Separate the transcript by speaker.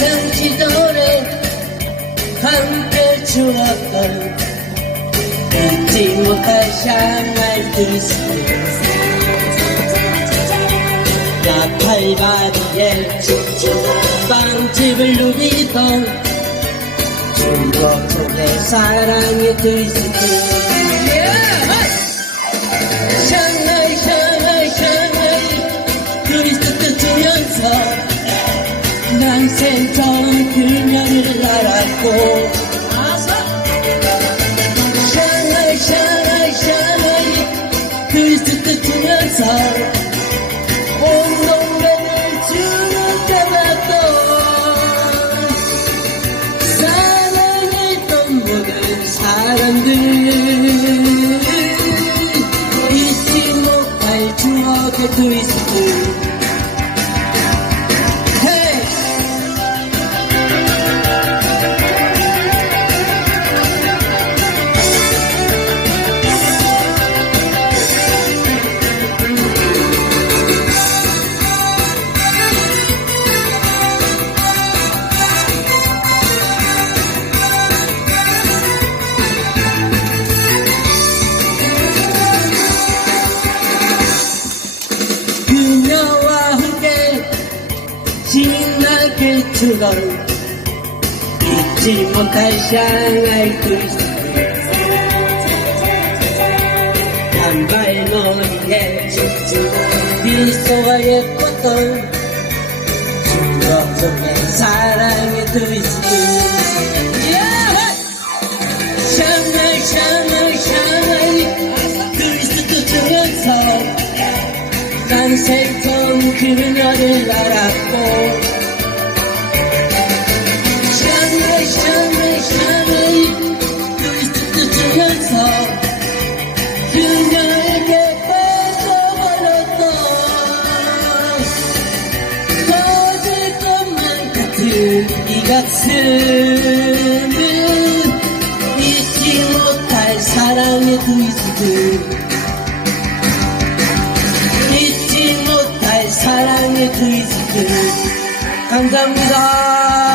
Speaker 1: 같은 지도를 함께 추었던 잊지 못할 샹하이 드스나 팔바리에 빵집을 누비던 중고풍의 사랑의 드스나 샹하이 알았고. 샹하이 샹하이 샹하이. 그리스 뜻으면서 온 동네를 주는 때마던 사랑했던 모든 사람들. 잊지 못할 추억의 트위스트 신나게 추던 잊지 못할 샹하이 크리스마스 단발머리에 미소가 예뻤던 추억 속의 사랑의 트위스트 샹하이 샹하이 샹하이 트위스트 추면서 난 생전 그녀를 알았고 터질 것만 같은 이 가슴은 잊지 못할 사랑의 트위스트 잊지 못할 사랑의 트위스트 감사합니다